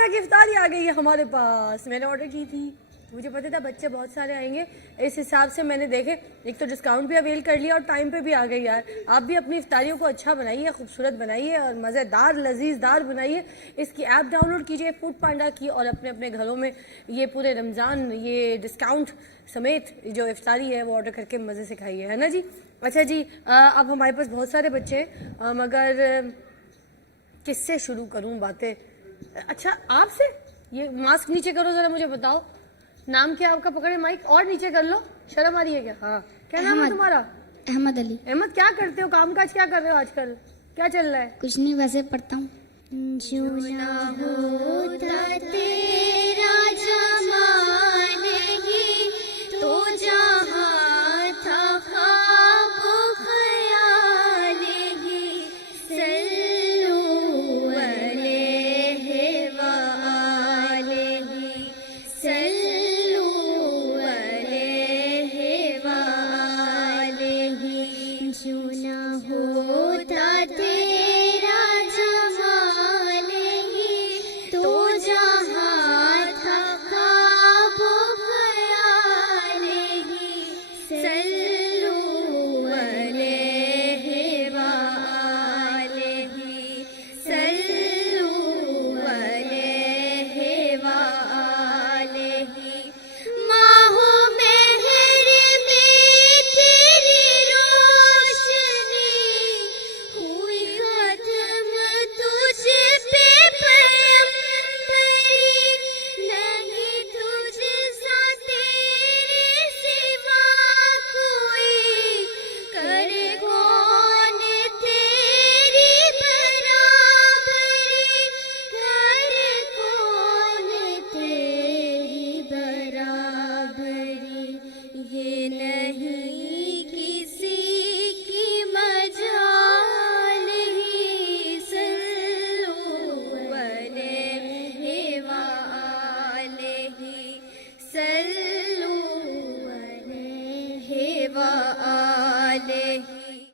Panda کی افطاری آ گئی ہے ہمارے پاس. میں نے آرڈر کی تھی, مجھے پتا تھا بچے بہت سارے آئیں گے, اس حساب سے میں نے دیکھے ایک تو ڈسکاؤنٹ بھی اویل کر لیا اور ٹائم پہ بھی آ گئی. یار آپ بھی اپنی افطاریوں کو اچھا بنائیے, خوبصورت بنائیے اور مزیدار لذیذ دار بنائیے. اس کی ایپ ڈاؤن لوڈ کیجیے فوڈ پانڈا کی, اور اپنے اپنے گھروں میں یہ پورے رمضان یہ ڈسکاؤنٹ سمیت جو افطاری ہے وہ آرڈر کر کے مزے سے کھائیے, ہے نا جی. اچھا جی, اب ہمارے پاس بہت سارے بچے ہیں مگر کس سے شروع کروں باتیں. اچھا آپ سے, یہ ماسک نیچے کرو ذرا, مجھے بتاؤ نام کیا آپ کا, پکڑے مائک اور نیچے کر لو, شرم آ رہی ہے کیا؟ ہاں کیا نام ہے تمہارا؟ احمد علی. احمد, کیا کرتے ہو, کام کاج کیا کر رہے ہو آج کل, کیا چل رہا ہے؟ کچھ نہیں, ویسے پڑھتا ہوں. جو نہ ہوتا تیرا زمانہ ہی تو جہاں تھا خواب و خیال ہی. صلو علیہ وآلہ, صلو علیہ وآلہ. جو نہ ہوتا تیرا زمانہ ہی تو جہاں تھا خواب و خیال ہی. صلو علیہ وآلہ, صلو علیہ وآلہ. ماہ و مہر میں تیری روشنی ہوئی ختم تجھ پہ پیمبری. نہیں تجھ سا تیرے سوا کوئی, کرے کون تیری برابری, کرے کون تیری برابری. یہ نہیں کسی کی مجال ہی. صلو علیہ وآلہ, صلو علیہ وآلہ.